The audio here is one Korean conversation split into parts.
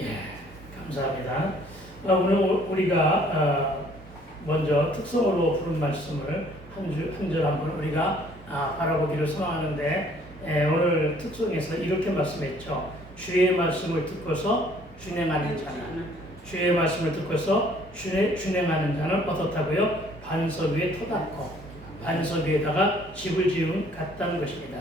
예, 감사합니다. 오늘 우리가 먼저 특성으로 부른 말씀을 한 절 한번 우리가 바라보기를 소망하는데, 오늘 특성에서 이렇게 말씀했죠. 주의 말씀을 듣고서 준행하는 자는, 주의 말씀을 듣고서 준행하는 자는 어떻다고요? 반석 위에 터닫고 반석 위에다가 집을 지은 같다는 것입니다.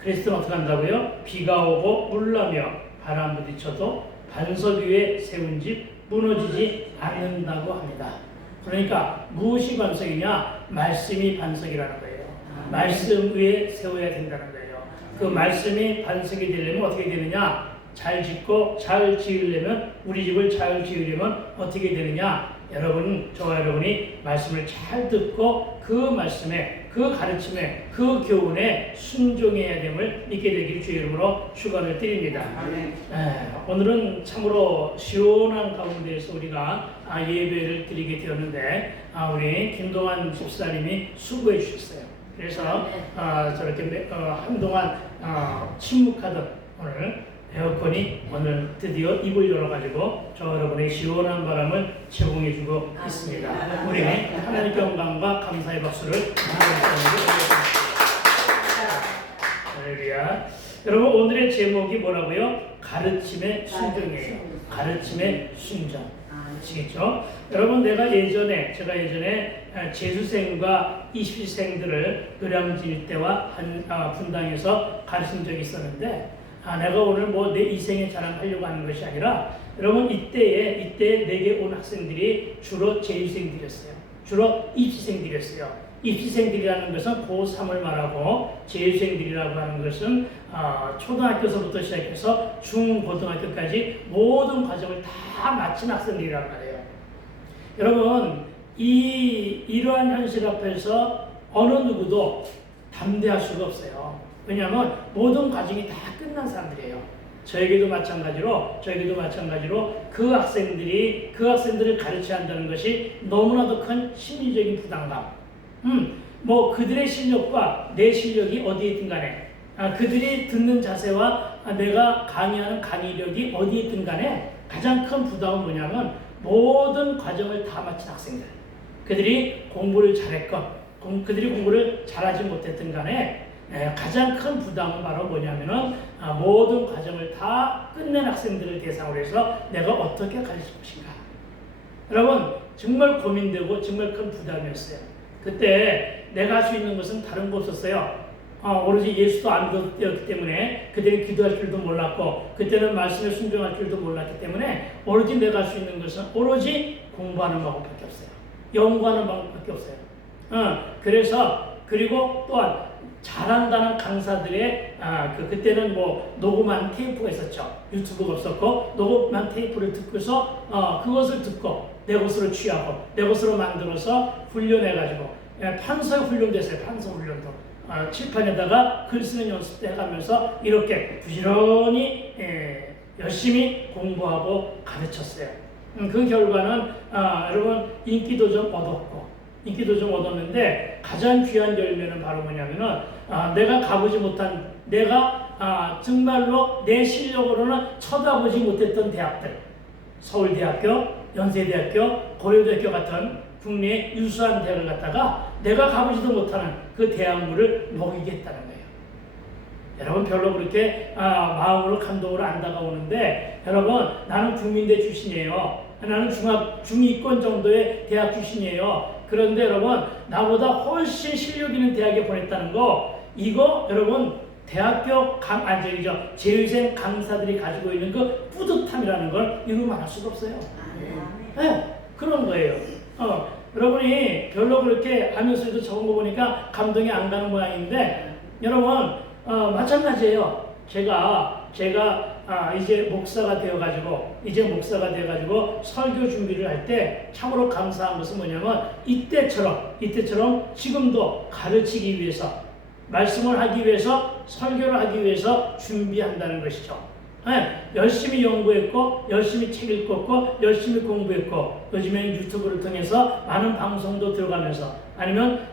그리스도는 어떻게 한다고요? 비가 오고 물나며 바람 부딪혀도 반석 위에 세운 집 무너지지 않는다고 합니다. 그러니까 무엇이 반석이냐? 말씀이 반석이라는 거예요. 말씀 위에 세워야 된다는 거예요. 그 말씀이 반석이 되려면 어떻게 되느냐? 잘 짓고 잘 지으려면, 우리 집을 잘 지으려면 어떻게 되느냐? 저와 여러분이 말씀을 잘 듣고 그 말씀에, 그 가르침에, 그 교훈에 순종해야 됨을 믿게 되기를 주의 이름으로 축원을 드립니다. 오늘은 참으로 시원한 가운데에서 우리가 예배를 드리게 되었는데, 우리 김동환 집사님이 수고해 주셨어요. 그래서 저렇게 한동안 침묵하던 오늘 에어컨이 오늘 드디어 입을 열어가지고 저 여러분의 시원한 바람을 제공해주고 있습니다. 우리 하나님께 영광과 감사의 박수를 드리겠습니다. 할렐루야. 여러분, 오늘의 제목이 뭐라고요? 가르침의 순종이에요. 가르침의 순종. 아시겠죠? 여러분, 제가 예전에 재수생과 이시생들을 노량진 때와 분당에서 가르친 적이 있었는데, 내가 오늘 내 이생에 자랑하려고 하는 것이 아니라, 여러분, 이때에 내게 온 학생들이 주로 재수생들이었어요. 주로 입시생들이었어요. 입시생들이라는 것은 고3을 말하고, 재수생들이라고 하는 것은 초등학교서부터 시작해서 중고등학교까지 모든 과정을 다 마친 학생들이란 말이에요. 여러분, 이러한 현실 앞에서 어느 누구도 담대할 수가 없어요. 왜냐하면 모든 과정이 다 끝난 사람들이에요. 저에게도 마찬가지로 그 학생들을 가르쳐야 한다는 것이 너무나도 큰 심리적인 부담감. 그들의 실력과 내 실력이 어디에 있든 간에, 그들이 듣는 자세와 내가 강의하는 강의력이 어디에 있든 간에 가장 큰 부담은 뭐냐면, 모든 과정을 다 마친 학생들. 그들이 공부를 잘했건, 그들이 공부를 잘하지 못했든 간에 가장 큰 부담은 바로 뭐냐면은, 모든 과정을 다 끝낸 학생들을 대상으로 해서 내가 어떻게 가르칠 것인가. 여러분, 정말 고민되고 정말 큰 부담이었어요. 그때 내가 할 수 있는 것은 다른 거 없었어요. 오로지 예수도 안 믿었기 때문에, 그들이 기도할 줄도 몰랐고, 그때는 말씀에 순종할 줄도 몰랐기 때문에, 오로지 내가 할 수 있는 것은 오로지 공부하는 방법밖에 없어요. 연구하는 방법밖에 없어요. 그리고 또한 잘한다는 강사들의 그때는 녹음한 테이프가 있었죠. 유튜브가 없었고, 녹음한 테이프를 듣고서 그것을 듣고 내 것으로 취하고 내 것으로 만들어서 훈련해가지고, 판서 훈련됐어요. 판서 훈련도 칠판에다가 글 쓰는 연습도 해가면서 이렇게 부지런히 열심히 공부하고 가르쳤어요. 그 결과는 여러분, 인기도 좀 얻었는데, 가장 귀한 열매는 바로 뭐냐면은, 내가 가보지 못한, 내가 정말로 내 실력으로는 쳐다보지 못했던 대학들, 서울대학교, 연세대학교, 고려대학교 같은 국내의 유수한 대학을 갔다가 내가 가보지도 못하는 그 대학물을 먹이겠다는 거예요. 여러분, 별로 그렇게 마음으로 감동으로 안 다가오는데, 여러분, 나는 국민대 출신이에요. 나는 중위권 정도의 대학 출신이에요. 그런데 여러분, 나보다 훨씬 실력 있는 대학에 보냈다는 거, 이거 여러분, 대학교 재수생 강사들이 가지고 있는 그 뿌듯함이라는 걸 이루 말할 수가 없어요. 그런 거예요. 여러분이 별로 그렇게 하면서도 적은 거 보니까 감동이 안 가는 모양인데, 여러분, 마찬가지예요. 제가 이제 목사가 되어가지고 설교 준비를 할 때 참으로 감사한 것은 뭐냐면, 이때처럼 지금도 가르치기 위해서, 말씀을 하기 위해서, 설교를 하기 위해서 준비한다는 것이죠. 열심히 연구했고, 열심히 책 읽었고, 열심히 공부했고, 요즘엔 유튜브를 통해서 많은 방송도 들어가면서, 아니면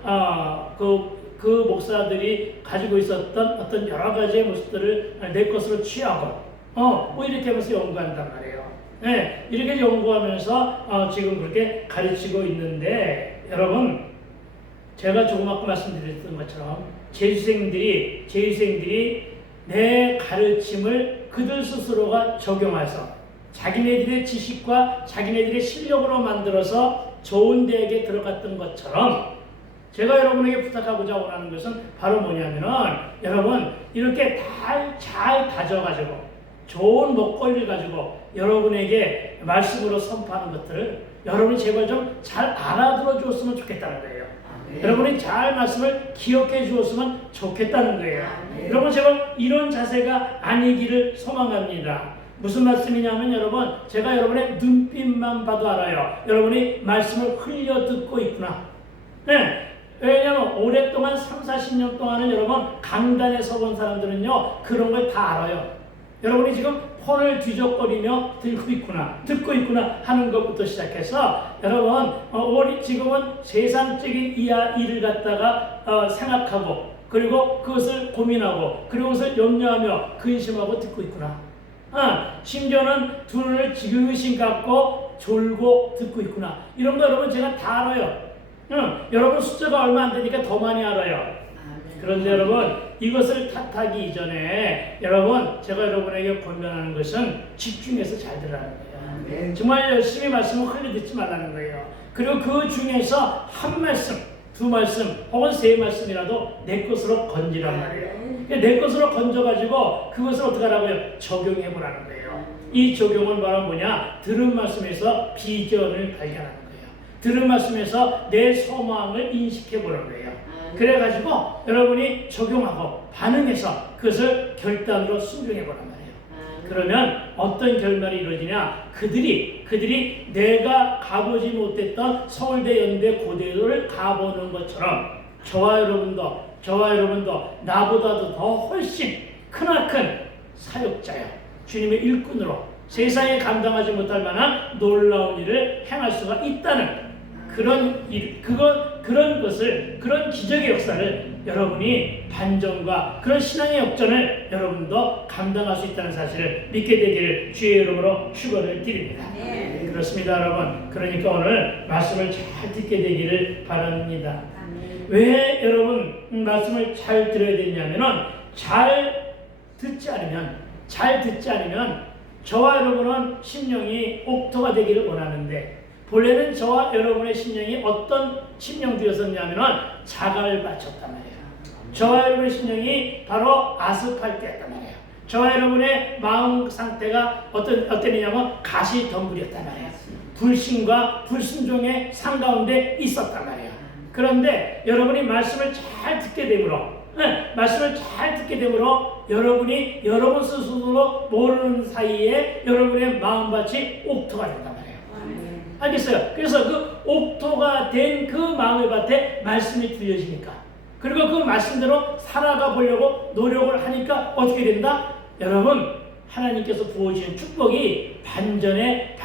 그 목사들이 가지고 있었던 어떤 여러 가지의 모습들을 내 것으로 취하고, 뭐 이렇게 하면서 연구한단 말이에요. 네, 이렇게 연구하면서 지금 그렇게 가르치고 있는데, 여러분, 제가 조금 아까 말씀드렸던 것처럼 재수생들이 내 가르침을 그들 스스로가 적용해서 자기네들의 지식과 자기네들의 실력으로 만들어서 좋은 대학에 들어갔던 것처럼, 제가 여러분에게 부탁하고자 원하는 것은 바로 뭐냐면은, 여러분 이렇게 잘 다져가지고 좋은 먹거리를 가지고 여러분에게 말씀으로 선포하는 것들을 여러분이 제발 좀 잘 알아들어 주었으면 좋겠다는 거예요. 여러분이 잘 말씀을 기억해 주었으면 좋겠다는 거예요. 여러분 제발 이런 자세가 아니기를 소망합니다. 무슨 말씀이냐면, 여러분, 제가 여러분의 눈빛만 봐도 알아요. 여러분이 말씀을 흘려 듣고 있구나. 네. 왜냐하면 오랫동안 30-40년 동안은 여러분 강단에 서본 사람들은요 그런 걸 다 알아요. 여러분이 지금 폰을 뒤적거리며 듣고 있구나 하는 것부터 시작해서, 여러분 지금은 세상적인 일을 갖다가 생각하고, 그리고 그것을 고민하고, 그리고 그것을 염려하며 근심하고 듣고 있구나. 심지어는 두 눈을 지그시 감고 졸고 듣고 있구나. 이런 거 여러분 제가 다 알아요. 여러분 숫자가 얼마 안 되니까 더 많이 알아요. 그런데 여러분 이것을 탓하기 이전에 여러분 제가 여러분에게 권면하는 것은 집중해서 잘 들으라는 거예요. 정말 열심히 말씀을 흘려 듣지 말라는 거예요. 그리고 그 중에서 한 말씀, 두 말씀 혹은 세 말씀이라도 내 것으로 건지란 말이에요. 내 것으로 건져가지고 그것을 어떻게 하라고요? 적용해 보라는 거예요. 이 적용은 바로 뭐냐? 들은 말씀에서 비전을 발견하는 거예요. 들은 말씀에서 내 소망을 인식해 보는 거예요. 그래가지고 여러분이 적용하고 반응해서 그것을 결단으로 순종해 보란 말이에요. 그러면 어떤 결말이 이루어지냐? 그들이 내가 가보지 못했던 서울대, 연대, 고대를 가보는 것처럼 저와 여러분도 나보다도 더 훨씬 크나큰 사역자야, 주님의 일꾼으로 세상에 감당하지 못할 만한 놀라운 일을 행할 수가 있다는 그런 기적의 역사를 여러분이 반전과 그런 신앙의 역전을 여러분도 감당할 수 있다는 사실을 믿게 되기를 주의 이름으로 축원을 드립니다. 그렇습니다, 여러분. 그러니까 오늘 말씀을 잘 듣게 되기를 바랍니다. 왜 여러분 말씀을 잘 들어야 되냐면은 잘 듣지 않으면 저와 여러분은 심령이 옥토가 되기를 원하는데, 본래는 저와 여러분의 심령이 어떤 심령들이었었냐면은 자갈 바쳤단 말이에요. 저와 여러분의 심령이 바로 아스팔트였단 말이에요. 저와 여러분의 마음 상태가 어땠냐면 가시덤불이었단 말이에요. 불신과 불순종의 상가운데 있었단 말이에요. 그런데 여러분이 말씀을 잘 듣게 되므로 여러분이 여러분 스스로 모르는 사이에 여러분의 마음밭이 옥토가 된단 말이에요. 알겠어요? 그래서 그 옥토가 된 그 마음의 밭에 말씀이 들려지니까, 그리고 그 말씀대로 살아가 보려고 노력을 하니까 어떻게 된다? 여러분, 하나님께서 부어주신 축복이 반전을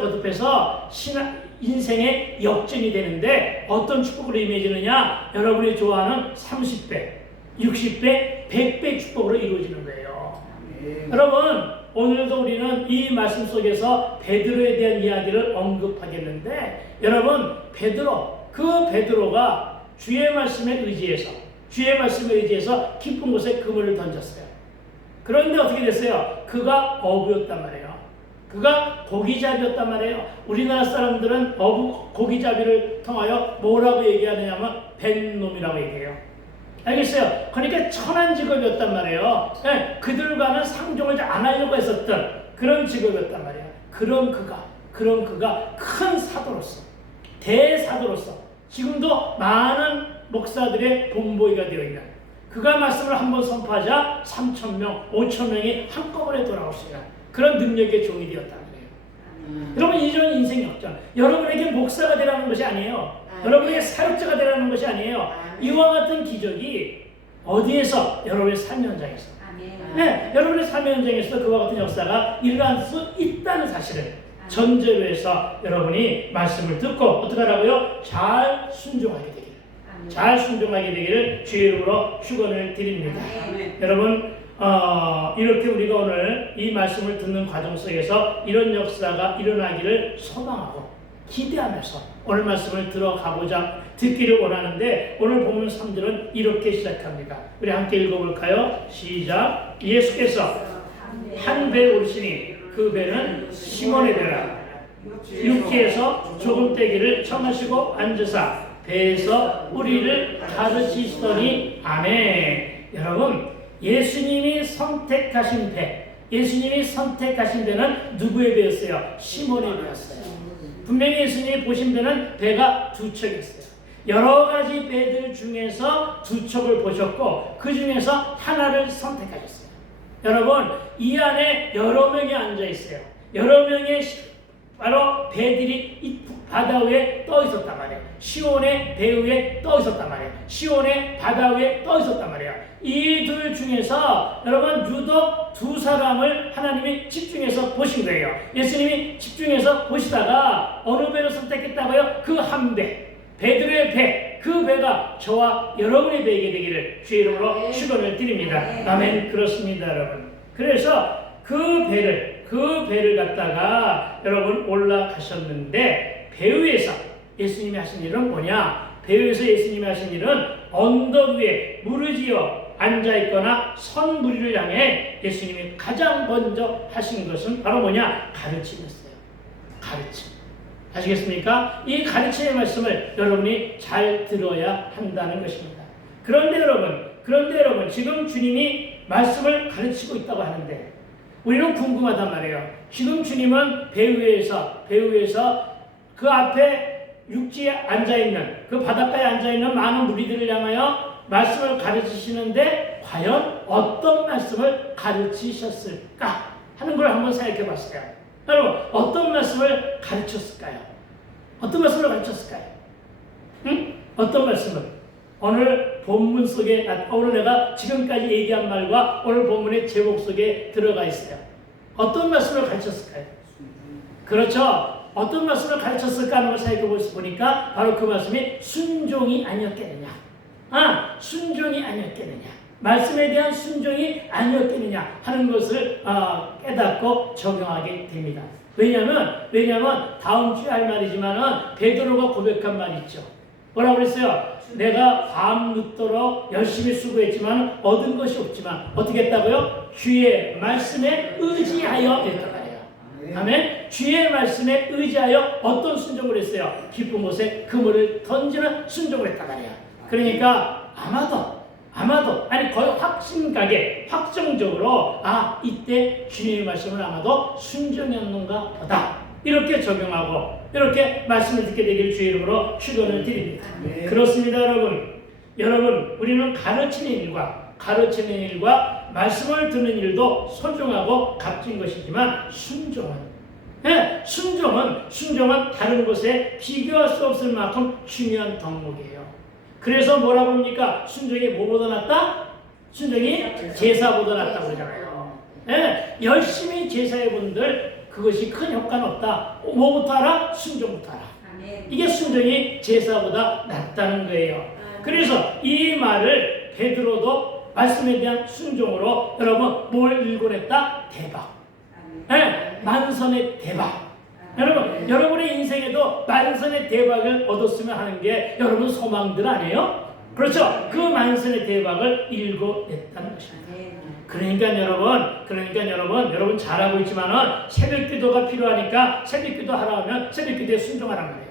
거듭해서 인생의 역전이 되는데, 어떤 축복으로 임해지느냐? 여러분이 좋아하는 30배, 60배, 100배 축복으로 이루어지는 거예요. 여러분, 오늘도 우리는 이 말씀 속에서 베드로에 대한 이야기를 언급하겠는데, 여러분 베드로가 주의 말씀에 의지해서 깊은 곳에 그물을 던졌어요. 그런데 어떻게 됐어요? 그가 어부였단 말이에요. 그가 고기잡이였단 말이에요. 우리나라 사람들은 고기잡이를 통하여 뭐라고 얘기하느냐면 뱃놈이라고 얘기해요. 알겠어요? 그러니까 천한 직업이었단 말이에요. 네, 그들과는 상종을 안 하려고 했었던 그런 직업이었단 말이에요. 그런 그가 큰 사도로서, 대사도로서 지금도 많은 목사들의 본보이가 되어 있는, 그가 말씀을 한번 선포하자 3,000명, 5,000명이 한꺼번에 돌아올 수 있는 그런 능력의 종이 되었단 말이에요. 여러분, 이런 인생 역전, 여러분에게 목사가 되라는 것이 아니에요. 여러분에게 사역자가 되라는 것이 아니에요. 이와 같은 기적이 어디에서? 여러분의 삶 현장에서. 네, 여러분의 삶 현장에서 그와 같은 역사가 일어날 수 있다는 사실을 전제로 해서 여러분이 말씀을 듣고 어떻게 하라고요? 잘 순종하게 되기를 주의 이름으로 축원을 드립니다. 여러분, 이렇게 우리가 오늘 이 말씀을 듣는 과정 속에서 이런 역사가 일어나기를 소망하고 기대하면서 오늘 말씀을 들어가고자 듣기를 원하는데 오늘 본문 3절은 이렇게 시작합니다. 우리 함께 읽어볼까요? 시작. 예수께서 한 배에 오르시니 그 배는 시몬의 배라. 육지에서 조금 떼기를 청하시고 앉으사 배에서 우리를 가르치시더니 아멘. 여러분, 예수님이 선택하신 배, 예수님이 선택하신 배는 누구의 배였어요? 시몬의 배였어요. 분명히 예수님이 보신 배는 배가 두 척이었어요. 여러 가지 배들 중에서 두 척을 보셨고 그 중에서 하나를 선택하셨어요. 여러분, 이 안에 여러 명이 앉아 있어요. 여러 명의 바로 배들이 이 바다 위에 떠 있었단 말이에요. 시온의 배 위에 떠 있었단 말이에요. 시온의 바다 위에 떠 있었단 말이에요. 이 둘 중에서 여러분 유독 두 사람을 하나님이 집중해서 보신 거예요. 예수님이 집중해서 보시다가 어느 배를 선택했다고요? 그 한 배, 배들의 배, 그 배가 저와 여러분의 배에게 되기를 주의 이름으로 축원을 드립니다. 아멘. 그렇습니다, 여러분. 그래서 그 배를 갖다가 여러분 올라가셨는데 배 위에서 예수님이 하신 일은 뭐냐? 배 위에서 예수님이 하신 일은 언덕 위에 무르지어 앉아있거나 선 무리를 향해 예수님이 가장 먼저 하신 것은 바로 뭐냐? 가르침이었어요. 가르침. 아시겠습니까? 이 가르침의 말씀을 여러분이 잘 들어야 한다는 것입니다. 그런데 여러분, 지금 주님이 말씀을 가르치고 있다고 하는데 우리는 궁금하단 말이에요. 지금 주님은 배 위에서 그 앞에 육지에 앉아있는, 그 바닷가에 앉아있는 많은 무리들을 향하여 말씀을 가르치시는데 과연 어떤 말씀을 가르치셨을까 하는 걸 한번 생각해 봤어요. 여러분, 어떤 말씀을 가르쳤을까요? 어떤 말씀을 가르쳤을까요? 어떤 말씀을? 오늘 본문 속에, 오늘 내가 지금까지 얘기한 말과 오늘 본문의 제목 속에 들어가 있어요. 어떤 말씀을 가르쳤을까요? 그렇죠. 어떤 말씀을 가르쳤을까 하는 걸 생각해 보니까 바로 그 말씀이 순종이 아니었겠느냐. 순종이 아니었겠느냐. 말씀에 대한 순종이 아니었겠느냐 하는 것을 깨닫고 적용하게 됩니다. 왜냐하면 다음 주에 할 말이지만은 베드로가 고백한 말이 있죠. 뭐라고 그랬어요? 내가 밤 늦도록 열심히 수고했지만 얻은 것이 없지만 어떻게 했다고요? 주의 말씀에 의지하여 했단 말이에요. 아멘. 주의 말씀에 의지하여 어떤 순종을 했어요? 깊은 곳에 그물을 던지는 순종을 했단 말이야. 그러니까 아마도 아니 거의 확정적으로 이때 주님의 말씀을 아마도 순종했는가 보다 이렇게 적용하고 이렇게 말씀을 듣게 되길 주의 이름으로 축원을 드립니다. 그렇습니다, 여러분 우리는 가르치는 일과 말씀을 듣는 일도 소중하고 값진 것이지만 순종은 다른 것에 비교할 수 없을 만큼 중요한 덕목이에요. 그래서 뭐라고 합니까? 순종이 뭐보다 낫다? 순종이 제사보다 낫다고 그러잖아요. 열심히 제사해 본들 그것이 큰 효과는 없다. 뭐부터 하라? 순종부터 하라. 이게 순종이 제사보다 낫다는 거예요. 그래서 이 말을 베드로도 말씀에 대한 순종으로 여러분 뭘 일궈냈다? 대박. 만선의 대박. 여러분의 인생에도 만선의 대박을 얻었으면 하는 게 여러분 소망들 아니에요? 그렇죠? 그 만선의 대박을 일궈냈다는 것입니다. 그러니까 여러분 잘하고 있지만은 새벽 기도가 필요하니까 새벽 기도 하라 하면 새벽 기도에 순종하란 말이에요.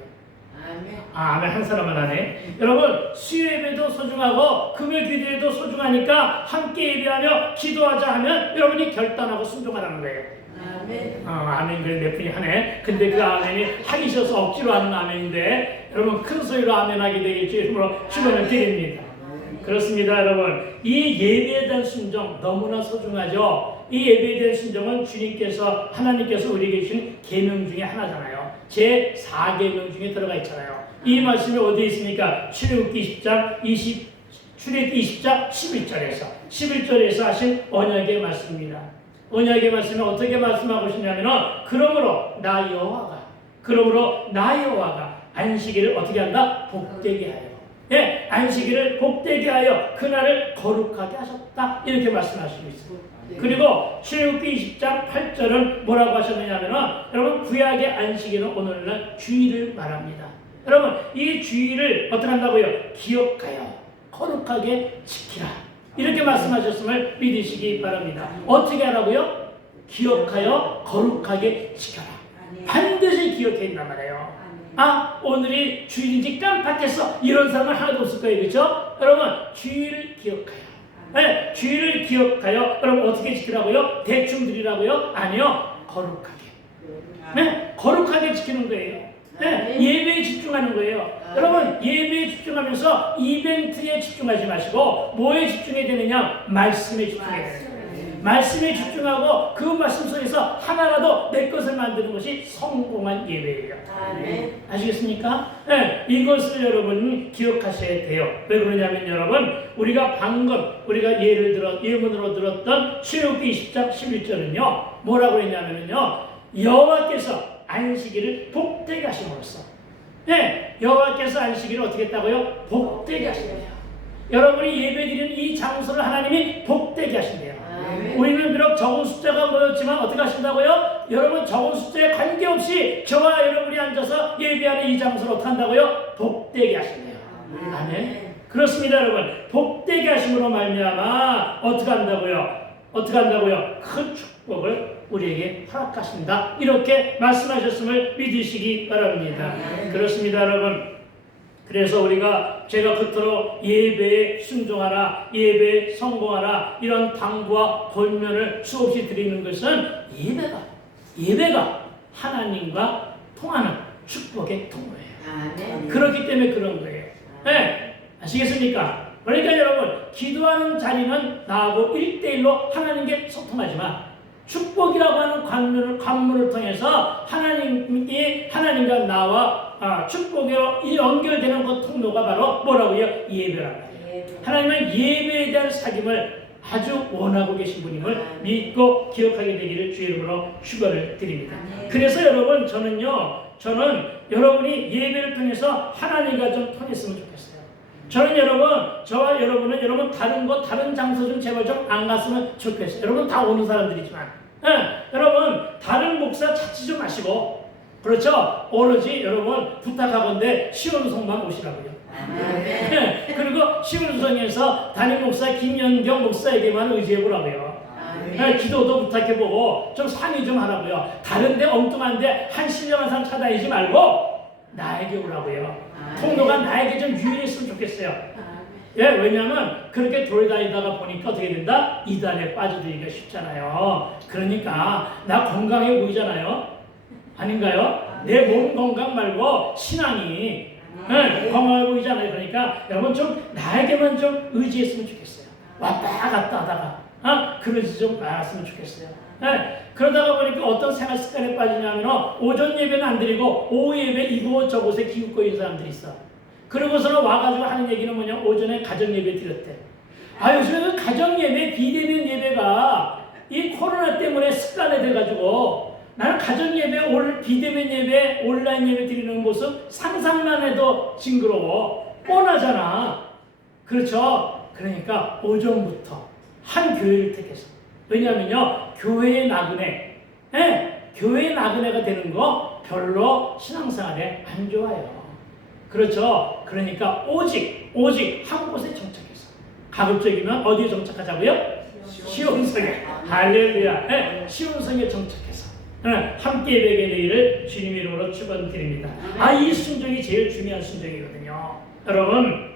아멘. 한 사람만 하네. 여러분 수요 예배도 소중하고 금요 기도에도 소중하니까 함께 예배하며 기도하자 하면 여러분이 결단하고 순종하라는 거예요. 아멘. 그래 몇 분이 하네. 근데 그 아멘이 하기 싫어서 억지로 하는 아멘인데 여러분 큰 소리로 아멘하게 되길 주님으로 축원을 드립니다. 그렇습니다, 여러분. 이 예배에 대한 순종 너무나 소중하죠. 이 예배에 대한 순종은 하나님께서 우리에게 주신 계명 중에 하나잖아요. 제 4계명 중에 들어가 있잖아요. 이 말씀이 어디에 있습니까? 출애굽기 20장 11절에서 하신 언약의 말씀입니다. 언약의 말씀은 어떻게 말씀하고 있냐면은 그러므로 나 여호와가 안식일을 어떻게 한다? 복되게 하여. 예, 안식일을 복되게 하여 그날을 거룩하게 하셨다. 이렇게 말씀하시고 있어요. 그리고 출애굽기 20장 8절은 뭐라고 하셨느냐면은 여러분 구약의 안식일은 오늘날 주일을 말합니다. 여러분 이 주일을 어떻게 한다고요? 기억하여 거룩하게 지키라. 이렇게 말씀하셨음을 믿으시기 바랍니다. 어떻게 하라고요? 기억하여 거룩하게 지켜라. 반드시 기억해야 된단 말이에요. 아, 오늘이 주일인지 깜빡했어. 이런 사람은 하나도 없을 거예요. 그렇죠? 여러분, 주일을 기억하여. 네, 주일을 기억하여. 여러분, 어떻게 지키라고요? 대충 드리라고요? 아니요. 거룩하게. 네, 거룩하게 지키는 거예요. 네, 예배에 집중하는 거예요. 여러분, 예배에 집중하면서 이벤트에 집중하지 마시고 뭐에 집중해야 되느냐? 말씀에 집중해야 돼요. 말씀에 집중하고 그 말씀 속에서 하나라도 내 것을 만드는 것이 성공한 예배예요. 아시겠습니까? 네, 이것을 여러분 기억하셔야 돼요. 왜 그러냐면 여러분 우리가 방금 우리가 예문으로 들었던 출애굽기 20장 11절은요 뭐라고 했냐면요 여호와께서 안식일을 복되게 하심으로써 네, 여호와께서 안식일을 어떻게 했다고요? 복되게 하신대요. 여러분이 예배드리는 이 장소를 하나님이 복되게 하신대요. 우리는 비록 적은 숫자가 모였지만 어떻게 하신다고요? 여러분 적은 숫자에 관계없이 저와 여러분이 앉아서 예배하는 이 장소를 어떻게 한다고요? 복되게 하신대요. 아멘. 그렇습니다 여러분. 복되게 하심으로 말미암아 어떻게 한다고요? 어떻게 한다고요? 큰 축복을 우리에게 허락하신다. 이렇게 말씀하셨음을 믿으시기 바랍니다. 그렇습니다 여러분. 그래서 제가 그토록 예배에 순종하라, 예배에 성공하라 이런 당부와 권면을 수없이 드리는 것은 예배가 하나님과 통하는 축복의 통로예요. 그렇기 때문에 그런 거예요. 네, 아시겠습니까? 그러니까 여러분 기도하는 자리는 나하고 1대1로 하나님께 소통하지만 축복이라고 하는 관문을 통해서 하나님과 나와 축복으로 연결되는 그 통로가 바로 뭐라고요? 예배란 말이에요. 하나님은 예배에 대한 사귐을 아주 원하고 계신 분임을 믿고 기억하게 되기를 주의 이름으로 축원을 드립니다. 그래서 여러분 저는 여러분이 예배를 통해서 하나님과 좀 통했으면 좋겠어요. 저는 저와 여러분은 여러분 다른 장소 좀 제발 좀 안 갔으면 좋겠어요. 여러분 다 오는 사람들이지만, 여러분 다른 목사 찾지 좀 마시고, 그렇죠? 오로지 여러분 부탁하건대 시온성만 오시라고요. 그리고 시온성에서 담임 목사 김연경 목사에게만 의지해보라고요. 기도도 부탁해보고 좀 상의 좀 하라고요. 다른데 엉뚱한데 한 신령한 사람 찾아다니지 말고 나에게 오라고요. 통로가 나에게 좀 유일했으면 좋겠어요. 예, 왜냐하면 그렇게 돌아다니다가 보니까 어떻게 된다? 이단에 빠져들기가 쉽잖아요. 그러니까 나 건강해 보이잖아요. 아닌가요? 내 몸 건강 말고 신앙이 건강해 보이잖아요. 그러니까 여러분 좀 나에게만 좀 의지했으면 좋겠어요. 왔다 갔다 하다가 그러지 좀 말았으면 좋겠어요. 그러다가 보니까 어떤 생활 습관에 빠지냐면 오전 예배는 안 드리고 오후 예배 이곳저곳에 기웃고 있는 사람들이 있어. 그러고서는 와가지고 하는 얘기는 뭐냐? 오전에 가정 예배 드렸대. 요즘에 가정 예배, 비대면 예배가 이 코로나 때문에 습관이 돼가지고 나는 가정 예배, 비대면 예배, 온라인 예배 드리는 모습 상상만 해도 징그러워. 뻔하잖아. 그렇죠? 그러니까 오전부터 한 교회를 택해서. 왜냐하면요, 교회의 나그네, 교회의 나그네가 되는 거 별로 신앙생활에 안 좋아요. 그렇죠? 그러니까 오직 한 곳에 정착해서. 가급적이면 어디에 정착하자고요? 시온성에. 할렐루야. 시온성에 정착해서. 함께 예배하게 되기를 주님 이름으로 축원드립니다. 이 순종이 제일 중요한 순종이거든요. 여러분,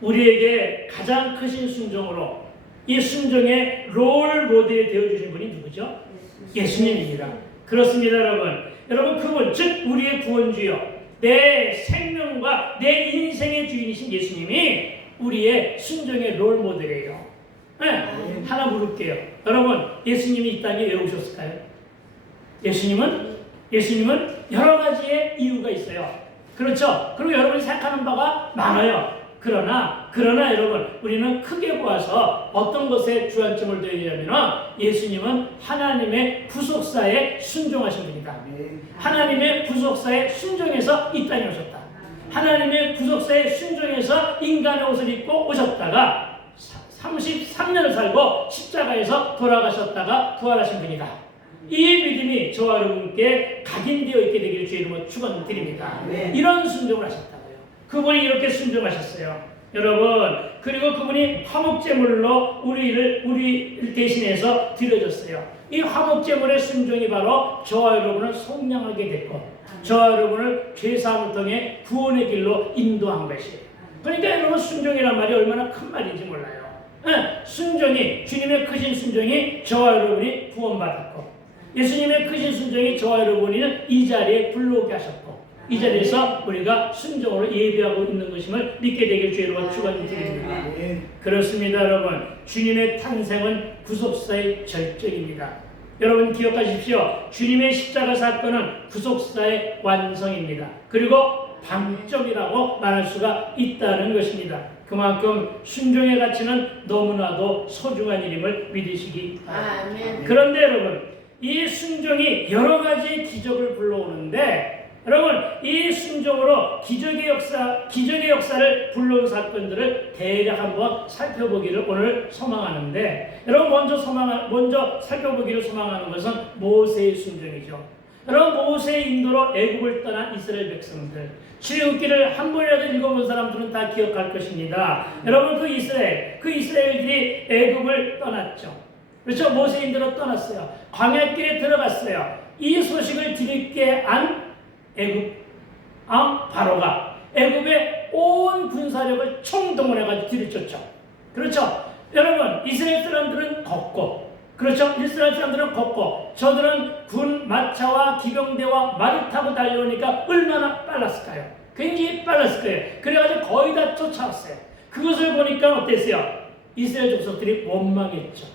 우리에게 가장 크신 순종으로 이 순종의 롤 모델이 되어주신 분이 누구죠? 예수님입니다. 그렇습니다, 여러분. 여러분, 그분, 즉 우리의 구원주여, 내 생명과 내 인생의 주인이신 예수님이 우리의 순종의 롤 모델이에요. 하나 물을게요. 여러분, 예수님이 이 땅에 왜 오셨을까요? 예수님은 여러 가지의 이유가 있어요. 그렇죠? 그리고 여러분이 생각하는 바가 많아요. 그러나 여러분, 우리는 크게 보아서 어떤 것에 주안점을 둬야 되냐면 예수님은 하나님의 구속사에 순종하신 분이다. 하나님의 구속사에 순종해서 이 땅에 오셨다. 하나님의 구속사에 순종해서 인간의 옷을 입고 오셨다가 33년을 살고 십자가에서 돌아가셨다가 부활하신 분이다. 이 믿음이 저와 여러분께 각인되어 있게 되기를 주의 이름으로 축원드립니다. 이런 순종을 하셨다고요. 그분이 이렇게 순종하셨어요. 여러분, 그리고 그분이 화목제물로 우리를 대신해서 드려졌어요. 이 화목제물의 순종이 바로 저와 여러분을 속량하게 됐고 저와 여러분을 죄사함을 통해 구원의 길로 인도한 것이에요. 그러니까 여러분, 순종이란 말이 얼마나 큰 말인지 몰라요. 순종이, 주님의 크신 순종이 저와 여러분이 구원받았고 예수님의 크신 순종이 저와 여러분을 이 자리에 불러오게 하셨고 이 자리에서 우리가 순종으로 예배하고 있는 것임을 믿게 되길 주의 이름으로 축원드립니다. 그렇습니다. 여러분, 주님의 탄생은 구속사의 절정입니다. 여러분 기억하십시오. 주님의 십자가 사건은 구속사의 완성입니다. 그리고 방점이라고 말할 수가 있다는 것입니다. 그만큼 순종의 가치는 너무나도 소중한 일임을 믿으시기 바랍니다. 그런데 여러분, 이 순종이 여러 가지 기적을 불러오는데 여러분, 이 순종으로 기적의 역사를 불러온 사건들을 대략 한번 살펴보기를 오늘 소망하는데, 여러분 먼저 살펴보기를 소망하는 것은 모세의 순종이죠. 여러분, 모세의 인도로 애굽을 떠난 이스라엘 백성들, 출애굽기를 한 번이라도 읽어본 사람들은 다 기억할 것입니다. 여러분, 그 이스라엘들이 애굽을 떠났죠. 그렇죠? 모세의 인도로 떠났어요. 광야길에 들어갔어요. 이 소식을 들을게 안 애굽 왕 바로가 애굽의 온 군사력을 총동원해가지고 들이쳤죠. 그렇죠? 여러분, 이스라엘 사람들은 걷고, 그렇죠? 이스라엘 사람들은 걷고, 저들은 군 마차와 기병대와 말을 타고 달려오니까 얼마나 빨랐을까요? 굉장히 빨랐을 거예요. 그래가지고 거의 다 쫓아왔어요. 그것을 보니까 어땠어요? 이스라엘 족속들이 원망했죠.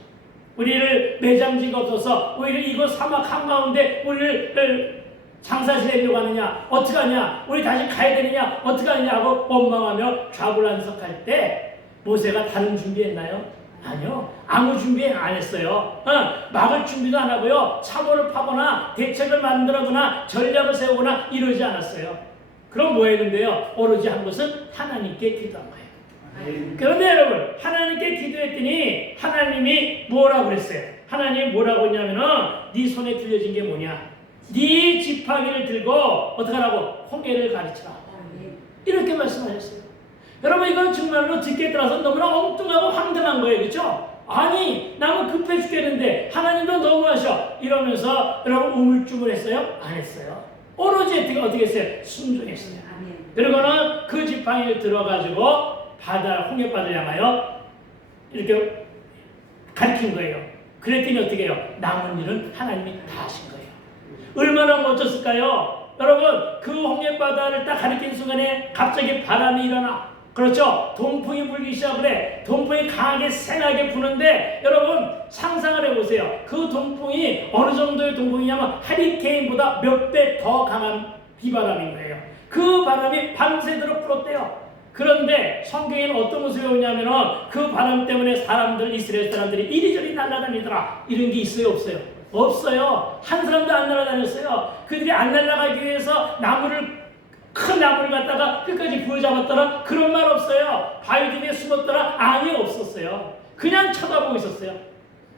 우리를 매장지가 없어서 오히려 이곳 사막 한가운데 우리를 장사 지내려고 하느냐, 어떡하냐, 우리 다시 가야 되느냐, 어떡하느냐고 원망하며 좌불안석할 때 모세가 다른 준비했나요? 아니요. 아무 준비 안 했어요. 막을 준비도 안 하고요. 참호를 파거나 대책을 만들거나 전략을 세우거나 이러지 않았어요. 그럼 뭐 했는데요? 오로지 한 것은 하나님께 기도한 거예요. 그런데 여러분, 하나님께 기도했더니 하나님이 뭐라고 그랬어요? 하나님이 뭐라고 했냐면은 네 손에 들려진 게 뭐냐? 네 지팡이를 들고 어떡하라고? 홍해를 가르치라. 이렇게 말씀하셨어요. 여러분, 이건 정말로 듣기에 따라서 너무나 엉뚱하고 황당한 거예요. 그렇죠? 아니, 나는 급해 죽겠는데 하나님도 너무하셔. 이러면서 여러분 우물쭈물했어요? 안 했어요. 오로지 어떻게 했어요? 순종했어요. 그리고는 그 지팡이를 들어가지고 홍해바다를 향하여 이렇게 가르친 거예요. 그랬더니 어떻게 해요? 남은 일은 하나님이 다 하신 거예요. 얼마나 멋졌을까요? 여러분, 그 홍해바다를 딱 가리킨 순간에 갑자기 바람이 일어나. 그렇죠? 동풍이 불기 시작을 해. 동풍이 강하게 세나게 부는데 여러분 상상을 해보세요. 그 동풍이 어느 정도의 동풍이냐면 하리케인보다 몇 배 더 강한 비바람인 거예요. 그 바람이 밤새도록 불었대요. 그런데 성경에는 어떤 모습이 오냐면은 그 바람 때문에 이스라엘 사람들이 이리저리 날아다니더라. 이런 게 있어요, 없어요? 없어요. 한 사람도 안 날아다녔어요. 그들이 안 날아가기 위해서 큰 나무를 갖다가 끝까지 부여잡았더라? 그런 말 없어요. 바위 중에 숨었더라? 아니, 없었어요. 그냥 쳐다보고 있었어요.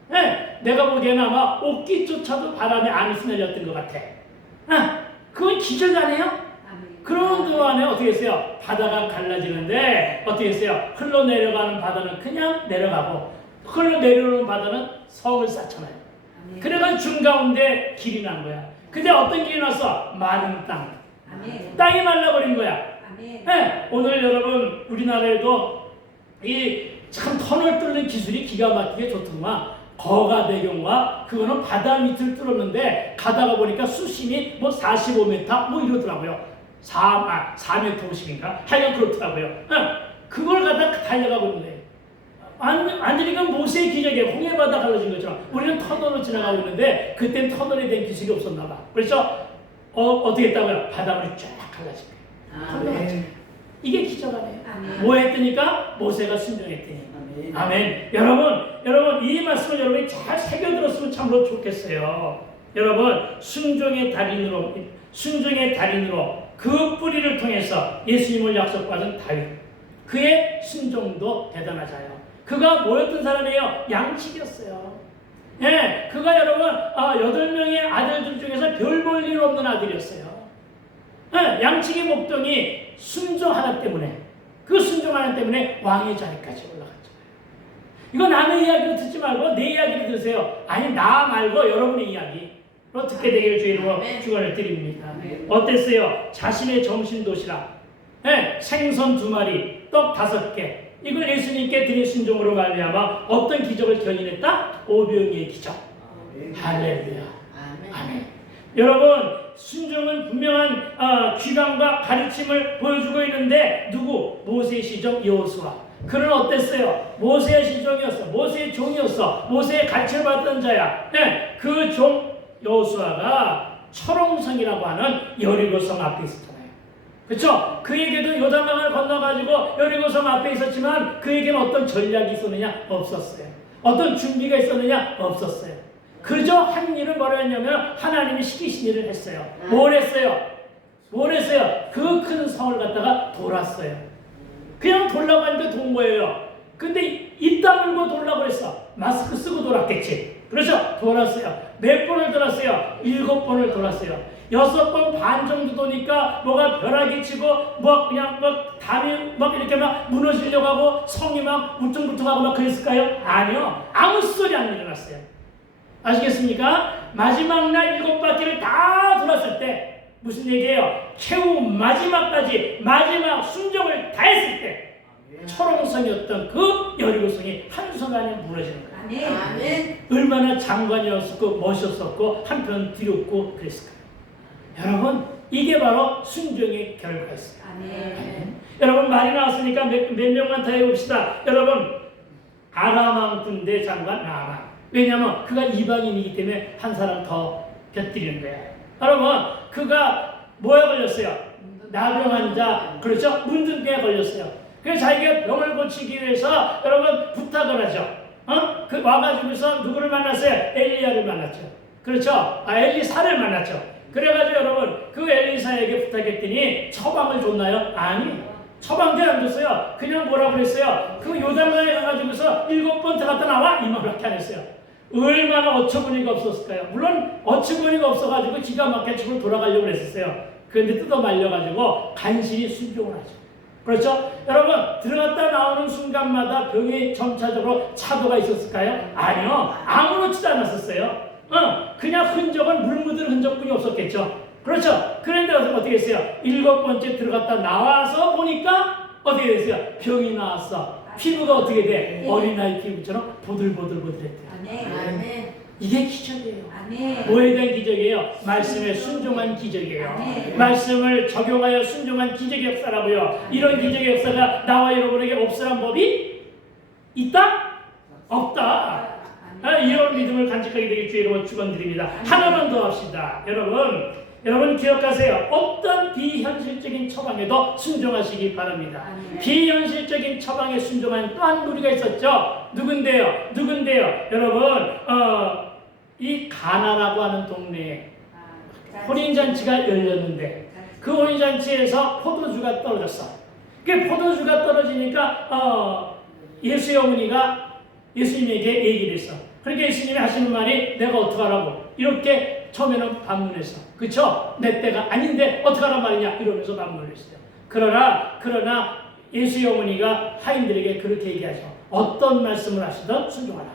네, 내가 보기에는 아마 옷깃조차도 바람에 안 휘날렸던 것 같아. 그건 기적 아니에요? 그런 동안에 어떻게 했어요? 바다가 갈라지는데 어떻게 했어요? 흘러내려가는 바다는 그냥 내려가고 흘러내려오는 바다는 성을 쌓잖아요. 그래가지고 중가운데 길이 난 거야. 근데 어떤 길이 났어? 마른 땅. 땅이 말라버린 거야. 네, 오늘 여러분 우리나라에도 이 참 터널 뚫는 기술이 기가 막히게 좋더만. 거가대교인가? 그거는 바다 밑을 뚫었는데 가다가 보니까 수심이 뭐 45m 뭐 이러더라고요. 4m 50인가? 하여간 그렇더라고요. 그걸 갖다 달려가고 있는데 완전히 모세의 기적이에요. 홍해바다 갈라진 것처럼. 우리는 터널로 지나가고 있는데 그땐 터널에 대한 기술이 없었나 봐. 그래서 어떻게 했다고요? 바닷물이 쫙 갈라진 거예요. 이게 기적 아니에요? 뭐 했더니까? 모세가 순종했더니. 아멘. 여러분 이 말씀을 여러분이 잘 새겨들었으면 참으로 좋겠어요. 여러분 순종의 달인으로 그 뿌리를 통해서 예수님을 약속받은 다윗, 그의 순종도 대단하잖아요. 그가 뭐였던 사람이에요? 양치기였어요. 예, 그가 여러분 8명의 아들들 중에서 별 볼 일 없는 아들이었어요. 예, 양치기 목동이 순종 하나 때문에, 그 순종 하나 때문에 왕의 자리까지 올라갔잖아요. 이거 남의 이야기를 듣지 말고 내 이야기를 들으세요. 아니, 나 말고 여러분의 이야기로 듣게 되기를 주의로 축원을 드립니다. 어땠어요? 자신의 정신도시락, 예, 생선 2마리, 떡 5개, 이걸 예수님께 드린 순종으로 말미암아 어떤 기적을 견인했다? 오병이의 기적. 할렐루야. 아멘. 여러분, 순종은 분명한 귀감과 가르침을 보여주고 있는데 누구? 모세의 시종 여호수아. 그는 어땠어요? 모세의 시종이었어. 모세의 종이었어. 모세의 가르침을 받던 자야. 네, 그 종 여호수아가 철옹성이라고 하는 여리고성 앞에 있었잖아요. 그렇죠? 그에게도 요단강을 건너가지고 여리고성 앞에 있었지만 그에게는 어떤 전략이 있었느냐? 없었어요. 어떤 준비가 있었느냐? 없었어요. 그저 한 일은 뭐라 했냐면 하나님이 시키신 일을 했어요. 뭘 했어요? 그 큰 성을 갖다가 돌았어요. 그냥 돌라고 하니까 돈 거예요. 근데 입 다물고 돌라고 했어. 마스크 쓰고 돌았겠지. 그렇죠? 돌았어요. 몇 번을 돌았어요? 7번을 돌았어요. 6번 반 정도 도니까 뭐가 벼락이 치고 그냥 담이 이렇게 무너지려고 하고 성이 울퉁불퉁하고 그랬을까요? 아니요. 아무 소리 안 일어났어요. 아시겠습니까? 마지막 날 7바퀴를 다 돌았을 때 무슨 얘기예요? 최후 마지막까지 마지막 순종을 다했을 때 철옹성이었던 그 여리고성이 한순간에 무너지는 거예요. 아멘. 얼마나 장관이었었고 멋있었고 한편 두렵고 그랬을까요? 여러분, 이게 바로 순종의 결과였어요. 아멘. 여러분, 말이 나왔으니까 몇 명만 더 해봅시다. 여러분, 아람 군대 장관 나아만. 왜냐하면 그가 이방인이기 때문에 한 사람 더 곁들이는 거야. 여러분, 그가 뭐에 걸렸어요? 나병 환자, 그렇죠? 문둥병에 걸렸어요. 그래서 자기가 병을 고치기 위해서 여러분 부탁을 하죠. 그 와가지고서 누구를 만났어요? 엘리야를 만났죠. 그렇죠? 엘리사를 만났죠. 그래가지고 여러분 그 엘리사에게 부탁했더니 처방을 줬나요? 아니, 처방도 안 줬어요. 그냥 뭐라고 그랬어요? 그 요단강에 가가지고서 7번 들어갔다 나와? 이 말밖에 안 했어요. 얼마나 어처구니가 없었을까요? 물론 어처구니가 없어가지고 기가 막히게 집으로 돌아가려고 그랬었어요. 그런데 뜯어 말려가지고 간신히 순종을 하죠. 그렇죠? 여러분, 들어갔다 나오는 순간마다 병이 점차적으로 차도가 있었을까요? 아니요. 아무렇지도 않았었어요. 그냥 흔적은 물 묻은 흔적뿐이 없었겠죠. 그렇죠? 그런데 어떻게 했어요? 7번째 들어갔다 나와서 보니까 어떻게 됐어요? 병이 나왔어. 피부가 어떻게 돼? 어린아이 피부처럼 보들보들보들했대요. 아멘. 이게 기적이에요. 아멘. 뭐에 대한 기적이에요? 말씀에 순종한 기적이에요. 아멘. 말씀을 적용하여 순종한 기적의 역사라고요. 이런 기적의 역사가 나와 여러분에게 없으란 법이 있다? 없다. 이런 믿음을 간직하게 되길 주의 이름으로 축원드립니다. 하나만 더 합시다. 여러분 기억하세요. 어떤 비현실적인 처방에도 순종하시기 바랍니다. 비현실적인 처방에 순종한 또 한 무리가 있었죠. 누군데요? 여러분 이 가나라고 하는 동네에 혼인잔치가 열렸는데 그 혼인잔치에서 포도주가 떨어졌어. 그 포도주가 떨어지니까 예수의 어머니가 예수님에게 얘기를 했어. 그러니까 예수님이 하시는 말이 내가 어떡하라고 이렇게 처음에는 반문했어. 그쵸? 내 때가 아닌데 어떡하란 말이냐 이러면서 반문을 했어요. 그러나 예수의 어머니가 하인들에게 그렇게 얘기하죠. 어떤 말씀을 하시든 순종하라.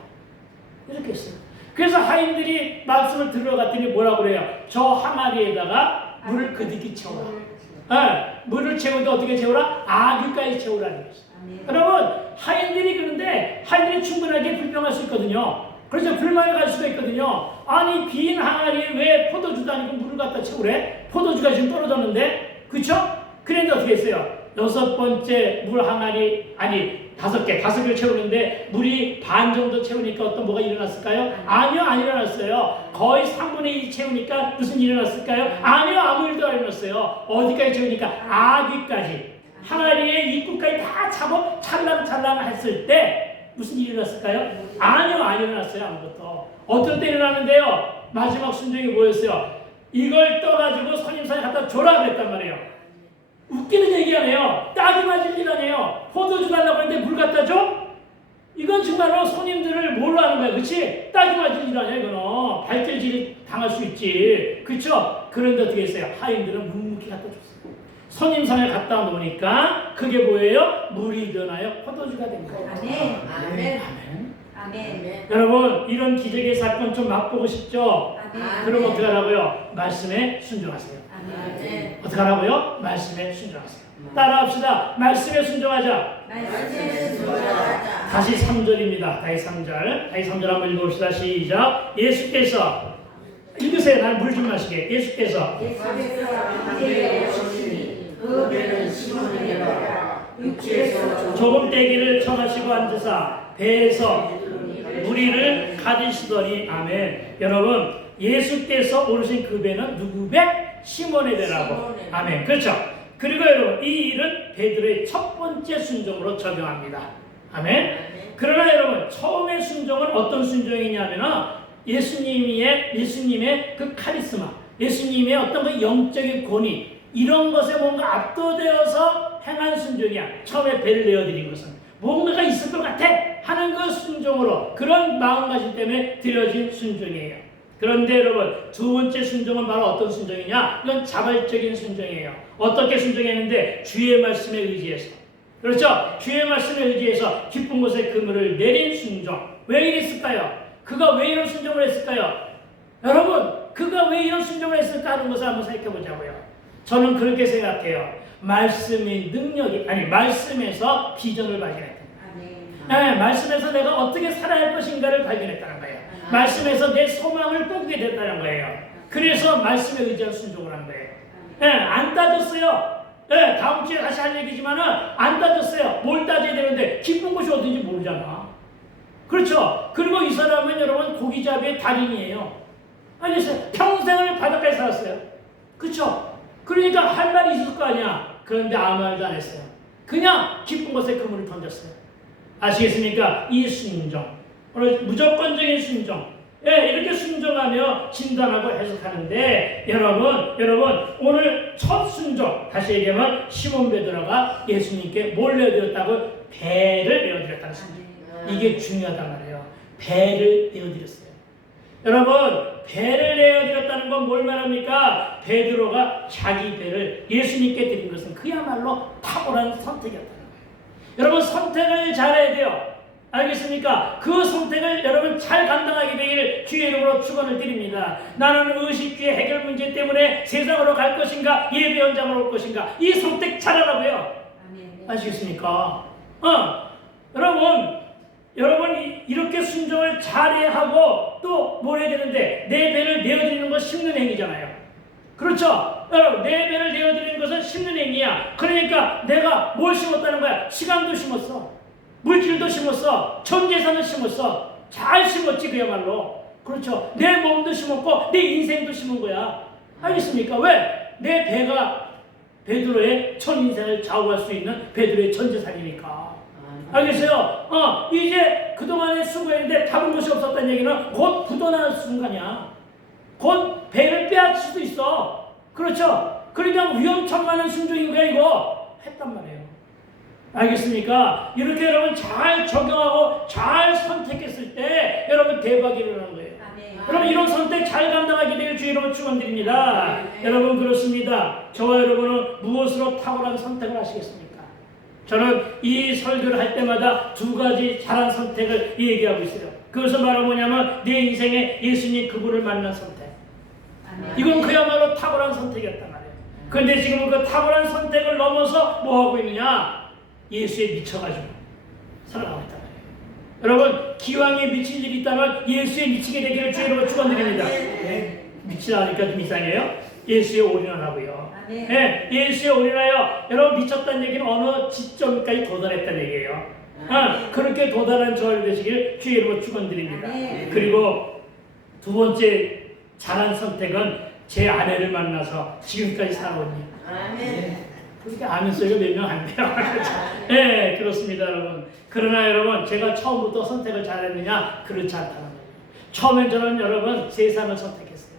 이렇게 했어요. 그래서 하인들이 말씀을 들어갔더니 뭐라고 그래요? 저 항아리에다가 물을 그득히 채워라. 물을 채우는데 어떻게 채우라? 아귀까지 채우라는 거죠. 여러분, 하인들이 그런데 하인들이 충분하게 불평할 수 있거든요. 그래서 불만을 갈 수가 있거든요. 아니, 빈 항아리에 왜 포도주도 아니고 물을 갖다 채우래? 포도주가 지금 떨어졌는데? 그쵸? 그런데 어떻게 했어요? 6번째 물 항아리, 아니 5개를 채우는데 물이 반 정도 채우니까 어떤 뭐가 일어났을까요? 아니요, 안 일어났어요. 거의 3분의 2 채우니까 무슨 일이 일어났을까요? 아니요, 아무 일도 안 일어났어요. 어디까지 채우니까? 아귀까지. 항아리의 입구까지 다 차고 찰랑찰랑 했을 때 무슨 일이 일어났을까요? 아니요, 안 일어났어요. 아무것도. 어떤 때 일어났는데요? 마지막 순종이 뭐였어요? 이걸 떠가지고 선임상에 갖다 줘라 그랬단 말이에요. 웃기는 얘기 아니에요. 딱이 맞을 일 아니에요. 포도주 달라고 하는데 물 갖다 줘? 이건 정말로 손님들을 뭘로 하는 거야, 그렇지? 딱이 맞을 일 아니야, 이거는. 발길질 당할 수 있지, 그렇죠? 그런데 어떻게 했어요? 하인들은 묵묵히 갖다 줬어요. 손님상에 갖다 놓으니까 그게 뭐예요? 물이 변하여 포도주가 된 거예요. 아멘. 아멘. 아멘. 여러분, 이런 기적의 사건 좀 맛보고 싶죠? 아멘. 그럼 어떻게 하라고요? 말씀에 순종하세요. 아멘. 어떻게 하라고요? 말씀에 순종하세요. 따라합시다. 말씀에 순종하자. 말씀에 순종하자. 다시 3절입니다. 다시 3절 한번 읽어봅시다. 시작. 예수께서 읽으세요. 난 물 좀 마시게. 예수께서 예수께서 이제에 오시니 그 배는 시몬에게라 육지에서 조금 떼기를 청하시고 앉으사 배에서 무리를 가지시더니 아멘. 여러분, 예수께서 오르신 그 배는 누구 배? 시몬의 배라고. 아멘. 그렇죠. 그리고 여러분, 이 일은 베드로의 첫 번째 순종으로 적용합니다. 아멘. 그러나 여러분, 처음의 순종은 어떤 순종이냐면 예수님의 그 카리스마, 예수님의 어떤 그 영적인 권위, 이런 것에 뭔가 압도되어서 행한 순종이야. 처음에 배를 내어드린 것은 뭔가가 있을 것 같아 하는 그 순종으로, 그런 마음가짐 때문에 드려진 순종이에요. 그런데 여러분, 두 번째 순종은 바로 어떤 순종이냐? 이건 자발적인 순종이에요. 어떻게 순종했는데? 주의 말씀에 의지해서. 그렇죠? 주의 말씀에 의지해서 깊은 곳에 그물을 내린 순종. 왜 이랬을까요? 그가 왜 이런 순종을 했을까요? 여러분, 그가 왜 이런 순종을 했을까 하는 것을 한번 생각해 보자고요. 저는 그렇게 생각해요. 말씀의 능력이, 말씀에서 비전을 발견했다. 네, 말씀에서 내가 어떻게 살아야 할 것인가를 발견했다는 거예요. 말씀에서 내 소망을 꾸게 됐다는 거예요. 그래서 말씀에 의지한 순종을 한 거예요. 네, 안 따졌어요. 네, 다음 주에 다시 할 얘기지만은 안 따졌어요. 뭘 따져야 되는데 깊은 곳이 어딘지 모르잖아. 그렇죠? 그리고 이 사람은 여러분 고기잡이의 달인이에요. 알겠어요? 평생을 바닷가에 살았어요. 그렇죠? 그러니까 할 말이 있을 거 아니야. 그런데 아무 말도 안 했어요. 그냥 깊은 곳에 그물을 던졌어요. 아시겠습니까? 이 순종, 오늘 무조건적인 순종. 예, 이렇게 순종하며 진단하고 해석하는데 여러분 오늘 첫 순종, 다시 얘기하면 시몬 베드로가 예수님께 뭘 내어드렸다고? 배를 내어드렸다는 순종. 이게 중요하단 말이에요. 배를 내어드렸어요. 여러분, 배를 내어드렸다는 건 뭘 말합니까? 베드로가 자기 배를 예수님께 드린 것은 그야말로 탁월한 선택이었다는 거예요. 여러분, 선택을 잘해야 돼요. 알겠습니까? 그 선택을 여러분 잘 감당하게 되기를 주의 이름으로 축원을 드립니다. 나는 의식주의 해결 문제 때문에 세상으로 갈 것인가, 예배 현장으로 올 것인가, 이 선택 잘하라고요. 아시겠습니까? 여러분 이렇게 순종을 잘해야 하고 또 뭘 해야 되는데, 내 배를 내어드리는 건 심는 행위잖아요. 그렇죠? 여러분, 내 배를 내어드리는 것은 심는 행위야. 그러니까 내가 뭘 심었다는 거야? 시간도 심었어. 물질도 심었어. 전 재산도 심었어. 잘 심었지, 그야말로. 그렇죠? 내 몸도 심었고 내 인생도 심은 거야. 알겠습니까? 왜? 내 배가 베드로의 전 인생을 좌우할 수 있는 베드로의 전 재산이니까. 알겠어요? 이제 그동안에 수고했는데 잡은 것이 없었다는 얘기는 곧 부도나는 순간이야. 곧 배를 빼앗을 수도 있어. 그렇죠? 그러니까 위험천만한 순종인 거야, 이거. 했단 말이에요. 알겠습니까? 이렇게 여러분 잘 적용하고 잘 선택했을 때 여러분 대박이 일어나는 거예요. 여러분 이런 선택 잘 감당하게 되길 주의 이름으로 축원드립니다. 여러분 그렇습니다. 저와 여러분은 무엇으로 탁월한 선택을 하시겠습니까? 저는 이 설교를 할 때마다 두 가지 잘한 선택을 얘기하고 있어요. 그것은 바로 뭐냐면 내 인생에 예수님 그분을 만난 선택. 이건 그야말로 탁월한 선택이었단 말이에요. 그런데 지금 그 탁월한 선택을 넘어서 뭐 하고 있느냐? 예수에 미쳐가지고 살아가고 있단 말이에요. 여러분, 기왕에 미칠 일이 있다면 예수에 미치게 되기를 주의 이름으로 축원드립니다. 네, 미치라니까 좀 이상해요. 예수에 올인하라고요. 네, 예수에 올인하여 여러분 미쳤다는 얘기는 어느 지점까지 도달했다는 얘기예요. 그렇게 도달한 저를 되시길 주의 이름으로 축원드립니다. 그리고 두 번째 잘한 선택은 제 아내를 만나서 지금까지 살아온 일. 그렇게 아는 소리가 몇 명 안 돼요. 네, 그렇습니다, 여러분. 그러나 여러분, 제가 처음부터 선택을 잘했느냐? 그렇지 않다는 거예요. 처음엔 저는 여러분 세상을 선택했어요.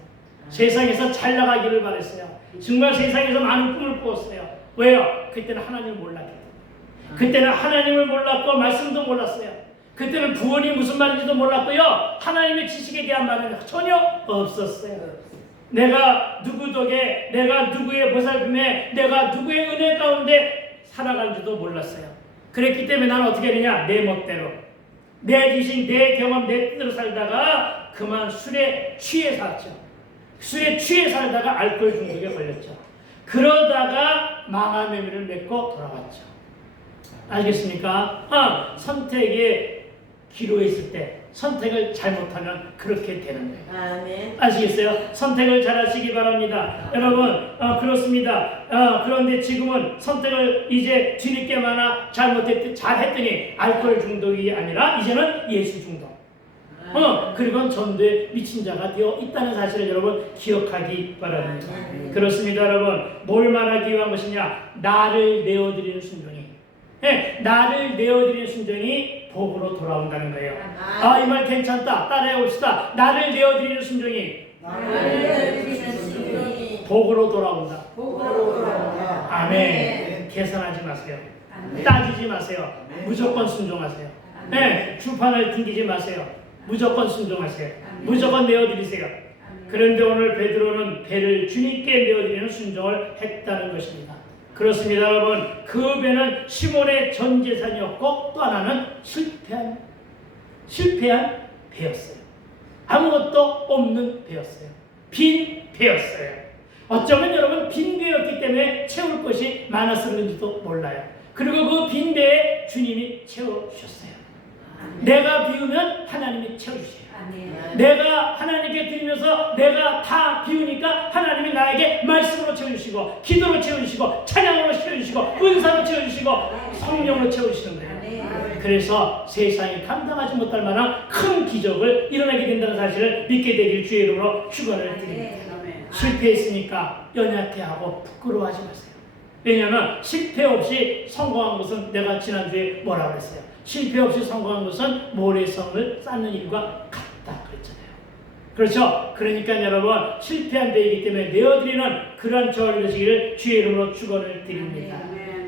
세상에서 잘 나가기를 바랬어요. 정말 세상에서 많은 꿈을 꾸었어요. 왜요? 그때는 하나님을 몰랐기 때문에. 그때는 하나님을 몰랐고 말씀도 몰랐어요. 그때는 구원이 무슨 말인지도 몰랐고요. 하나님의 지식에 대한 말은 전혀 없었어요. 내가 누구 덕에, 내가 누구의 보살핌에, 내가 누구의 은혜 가운데 살아간지도 몰랐어요. 그랬기 때문에 나는 어떻게 되냐? 내 멋대로, 내 지식, 내 경험, 내 뜻대로 살다가 그만 술에 취해 살았죠. 술에 취해 살다가 알코올 중독에 걸렸죠. 그러다가 망할 매미를 맺고 돌아왔죠. 알겠습니까? 선택의 기로에 있을 때 선택을 잘못하면 그렇게 되는 거예요. 아멘. 아시겠어요? 선택을 잘 하시기 바랍니다. 여러분, 그렇습니다. 그런데 지금은 선택을 이제 뒤늦게 많아 잘했더니 알코올 중독이 아니라 이제는 예수 중독. 그리고 전도에 미친 자가 되어 있다는 사실을 여러분 기억하기 바랍니다. 그렇습니다, 여러분. 뭘 말하기 위한 것이냐? 나를 내어드리는 순종이. 나를 내어드리는 순종이 복으로 돌아온다는 거예요. 이 말 괜찮다. 따라해봅시다. 나를 내어드리는 순종이 복으로 돌아온다. 아멘. 계산하지 마세요. 따지지 마세요. 무조건 순종하세요. 주판을 튕기지 마세요. 무조건 순종하세요. 무조건 내어드리세요. 그런데 오늘 베드로는 배를 주님께 내어드리는 순종을 했다는 것입니다. 그렇습니다, 여러분. 그 배는 시몬의 전 재산이었고 또 하나는 실패한 배였어요. 아무것도 없는 배였어요. 빈 배였어요. 어쩌면 여러분 빈 배였기 때문에 채울 것이 많았었는지도 몰라요. 그리고 그 빈 배에 주님이 채워주셨어요. 내가 비우면 하나님이 채워주세요. 내가 하나님께 드리면서 내가 다 비우니까 하나님이 나에게 말씀으로 채워주시고 기도로 채워주시고 찬양으로 채워주시고 은사로 채워주시고 성령으로 채워주시는 거예요. 그래서 세상이 감당하지 못할 만한 큰 기적을 일어나게 된다는 사실을 믿게 되길 주의 이름으로 축원을 드립니다. 실패했으니까 연약해하고 부끄러워하지 마세요. 왜냐하면 실패 없이 성공한 것은 내가 지난주에 뭐라고 그랬어요? 실패 없이 성공한 것은 모래성을 쌓는 일과 같다 그랬잖아요. 그렇죠? 그러니까 여러분 실패한 데이기 때문에 내어드리는 그러한 저를 되시기를 주의 이름으로 축원을 드립니다.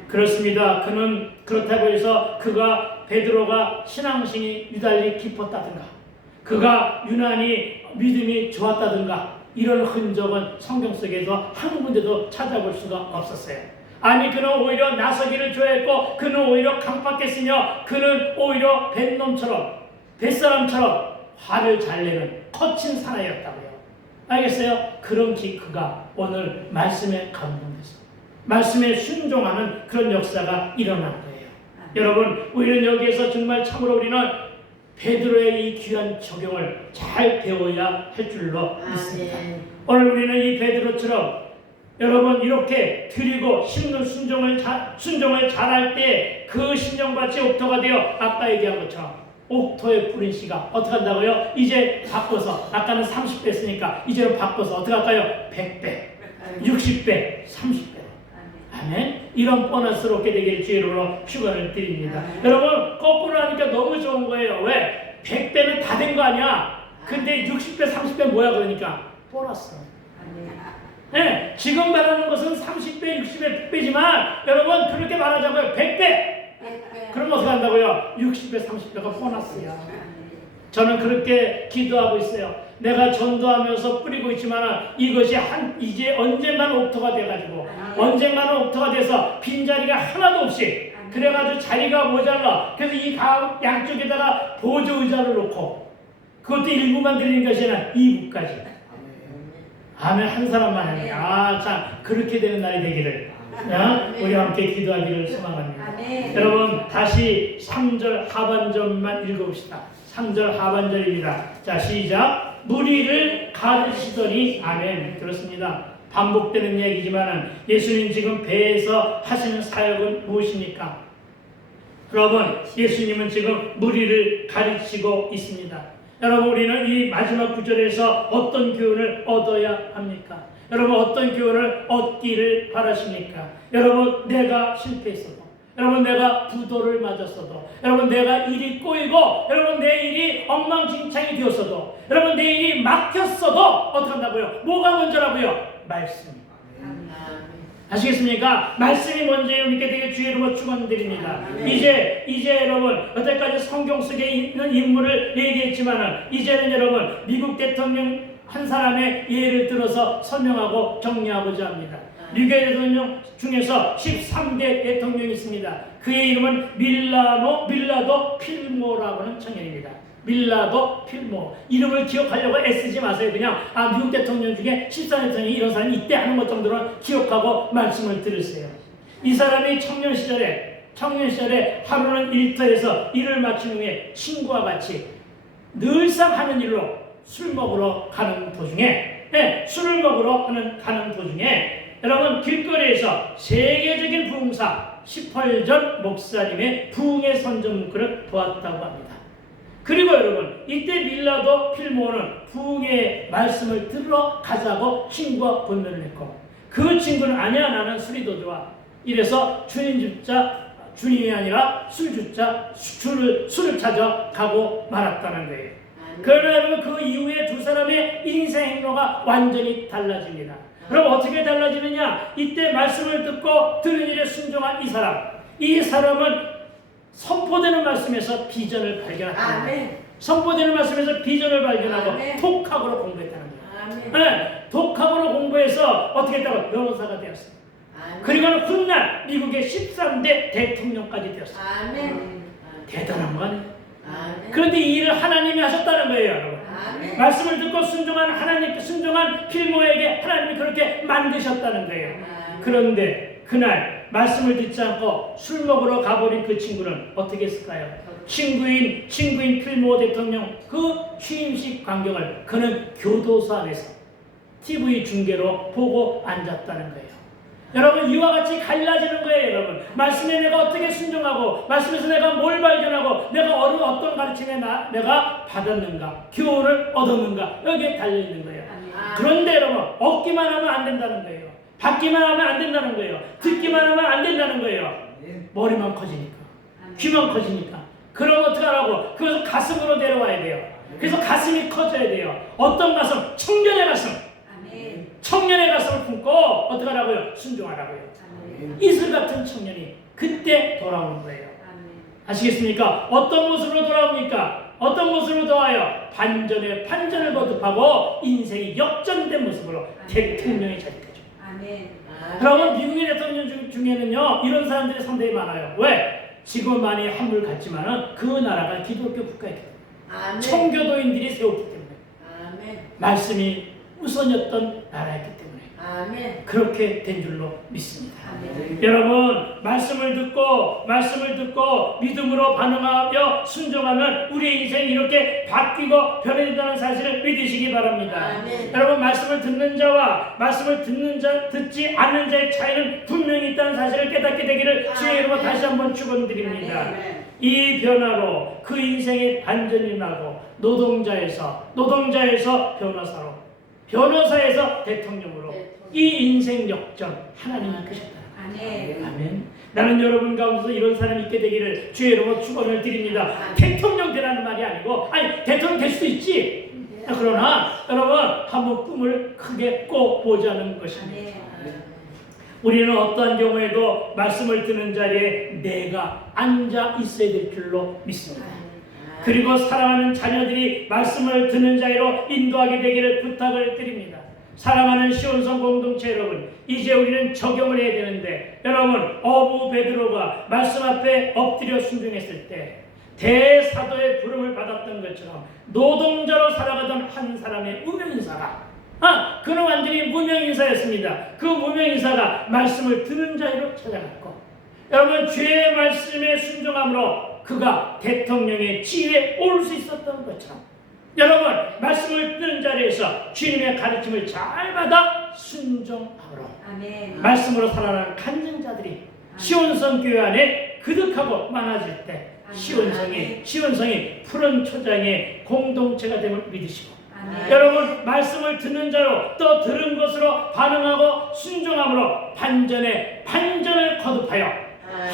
그렇습니다. 그는 그렇다고 해서 그가 베드로가 신앙심이 유달리 깊었다든가 그가 유난히 믿음이 좋았다든가 이런 흔적은 성경 속에서 한 군데도 찾아볼 수가 없었어요. 아니 그는 오히려 나서기를 좋아했고 그는 오히려 강팍했으며 그는 오히려 뱃사람처럼 화를 잘 내는 거친 사나이였다고요. 알겠어요? 그런 그가 오늘 말씀에 감동돼서 말씀에 순종하는 그런 역사가 일어난 거예요. 여러분 우리는 여기에서 정말 참으로 우리는 베드로의 이 귀한 적용을 잘 배워야 할 줄로 믿습니다. 오늘 우리는 이 베드로처럼 여러분 이렇게 드리고 심는 순종을 잘할 때 그 심령밭이 옥토가 되어 아까 얘기한 것처럼 옥토에 뿌린 씨가 어떻게 한다고요? 이제 바꿔서 아까는 30배 했으니까 이제는 바꿔서 어떻게 할까요? 100배, 60배, 30배. 아멘. 이런 보너스를 얻게 되기를 주의 이름으로 축원을 드립니다. 여러분 거꾸로 하니까 너무 좋은 거예요. 왜? 100배는 다 된 거 아니야. 근데 60배, 30배 뭐야 그러니까 보너스. 네, 지금 말하는 것은 30배, 60배, 100배지만 여러분 그렇게 말하자고요. 100배. 그럼 어떻게 한다고요? 60배, 30배가 보너스야. 저는 그렇게 기도하고 있어요. 내가 전도하면서 뿌리고 있지만 이것이 이제 언젠가는 옥토가 돼가지고 언젠가는 옥토가 돼서 빈자리가 하나도 없이 그래가지고 자리가 모자라. 그래서 이 양쪽에다가 보조의자를 놓고 그것도 일부만 드리는 것이 아니라 2부까지. 아멘. 한 사람만 하네. 참 그렇게 되는 날이 되기를 우리 함께 기도하기를 소망합니다. 여러분 다시 3절 하반절만 읽어봅시다. 3절 하반절입니다. 자 시작. 무리를 가르치더니 아멘. 그렇습니다. 반복되는 얘기지만 예수님 지금 배에서 하시는 사역은 무엇입니까? 여러분 예수님은 지금 무리를 가르치고 있습니다. 여러분 우리는 이 마지막 구절에서 어떤 교훈을 얻어야 합니까? 여러분 어떤 교훈을 얻기를 바라십니까? 여러분 내가 실패했어도 여러분 내가 부도를 맞았어도 여러분 내가 일이 꼬이고 여러분 내 일이 엉망진창이 되었어도 여러분 내 일이 막혔어도 어떻게 한다고요? 뭐가 먼저라고요? 말씀. 아시겠습니까? 말씀이 먼저예요. 믿게 되길 주의 이름으로 축원드립니다. 아멘. 이제 여러분 여태까지 성경 속에 있는 인물을 얘기했지만은 이제는 여러분 미국 대통령 한 사람의 예를 들어서 설명하고 정리하고자 합니다. 미국 대통령 중에서 13대 대통령이 있습니다. 그의 이름은 밀라도 필모라고 하는 청년입니다. 밀라도 필모. 이름을 기억하려고 애쓰지 마세요. 그냥 미국 대통령 중에 14대 대통령이 이런 사람이 이때 하는 것 정도는 기억하고 말씀을 들으세요. 이 사람이 청년 시절에 하루는 일터에서 일을 마친 후에 친구와 같이 늘상 하는 일로 술 먹으러 가는 도중에 술을 먹으러 가는 도중에 여러분 길거리에서 세계적인 부흥사 18전 목사님의 부흥의 선전 문구를 보았다고 합니다. 그리고 여러분 이때 밀라도 필모는 부흥의 말씀을 들으러 가자고 친구와 권면을 했고 그 친구는 아니야 나는 술이 더 좋아. 이래서 주님이 아니라 술을 찾아 가고 말았다는 거예요. 그러나 여러분 그 이후에 두 사람의 인생 행로가 완전히 달라집니다. 그럼 어떻게 달라지느냐? 이때 말씀을 듣고 들은 일에 순종한 이 사람은 선포되는 말씀에서 비전을 발견했다. 선포되는 말씀에서 비전을 발견하고 아멘. 독학으로 공부했다는 거예요. 독학으로 공부해서 어떻게 했다고? 변호사가 되었어요. 그리고는 훗날 미국의 13대 대통령까지 되었어요. 대단한 거 아니에요? 그런데 이 일을 하나님이 하셨다는 거예요, 여러분. 말씀을 듣고 순종한 필모에게 하나님이 그렇게 만드셨다는 거예요. 그런데 그날 말씀을 듣지 않고 술 먹으러 가버린 그 친구는 어떻게 했을까요? 친구인 필모 대통령 그 취임식 광경을 그는 교도소 안에서 TV 중계로 보고 앉았다는 거예요. 여러분 이와 같이 갈라지는 거예요. 여러분 말씀에 내가 어떻게 순종하고 말씀에서 내가 뭘 발견하고 내가 어떤 가르침에 내가 받았는가 교훈을 얻었는가 여기에 달려있는 거예요. 그런데 여러분 얻기만 하면 안 된다는 거예요. 받기만 하면 안 된다는 거예요. 듣기만 하면 안 된다는 거예요. 머리만 커지니까 귀만 커지니까 그럼 어떡하라고? 그래서 가슴으로 내려와야 돼요. 그래서 가슴이 커져야 돼요. 어떤 가슴? 청년의 가슴을 품고 어떡하라고요? 순종하라고요. 이슬 같은 청년이 그때 돌아오는 거예요. 아시겠습니까? 어떤 모습으로 돌아옵니까? 어떤 모습으로 돌아와요? 반전에 반전을 거듭하고 인생이 역전된 모습으로 대통령이 자리까지. 여러분 미국의 대통령 중에는요 이런 사람들이 상당히 많아요. 왜? 지금 많이 한물 같지만은 그 나라가 기독교 국가이기 때문에 청교도인들이 세웠기 때문에 말씀이 우선이었던 나라였기 때문에 그렇게 된 줄로 믿습니다. 여러분 말씀을 듣고 믿음으로 반응하며 순종하면 우리의 인생이 이렇게 바뀌고 변해진다는 사실을 믿으시기 바랍니다. 여러분 말씀을 듣는 자와 말씀을 듣지 않는 자의 차이는 분명히 있다는 사실을 깨닫게 되기를 주의 이름으로 다시 한번 축원드립니다. 이 변화로 그 인생의 반전이 나고 노동자에서 변호사로 변호사에서 대통령으로 이 인생 역전 하나님이 이끄셨다. 아멘. 나는 여러분 가운데서 이런 사람이 있게 되기를 주의 이름으로 축원을 드립니다. 대통령 되라는 말이 아니고 대통령 될 수도 있지. 그러나 여러분 한번 꿈을 크게 꿔보자는 것입니다. 우리는 어떠한 경우에도 말씀을 듣는 자리에 내가 앉아 있어야 될 줄로 믿습니다. 그리고 사랑하는 자녀들이 말씀을 듣는 자리로 인도하게 되기를 부탁을 드립니다. 사랑하는 시온성 공동체 여러분, 이제 우리는 적용을 해야 되는데 여러분 어부 베드로가 말씀 앞에 엎드려 순종했을 때 대사도의 부름을 받았던 것처럼 노동자로 살아가던 한 사람의 무명인사가 그는 완전히 무명인사였습니다. 그 무명인사가 말씀을 듣는 자리로 찾아갔고 여러분 주의 말씀에 순종함으로 그가 대통령의 지위에 올 수 있었던 것처럼 여러분 말씀을 듣는 자리에서 주님의 가르침을 잘 받아 순종함으로 말씀으로 살아가는 간증자들이 시온성 교회 안에 그득하고 많아질 때 시온성이 푸른 초장의 공동체가 됨을 믿으시고 여러분 말씀을 듣는 자로 또 들은 것으로 반응하고 순종함으로 반전을 거듭하여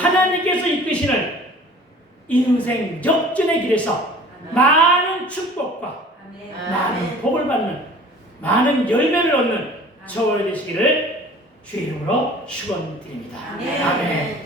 하나님께서 이끄시는 인생 역전의 길에서 많은 축복과 많은 복을 받는 많은 열매를 얻는 저와 되시기를 주의 이름으로 축원드립니다. 아멘. 아멘.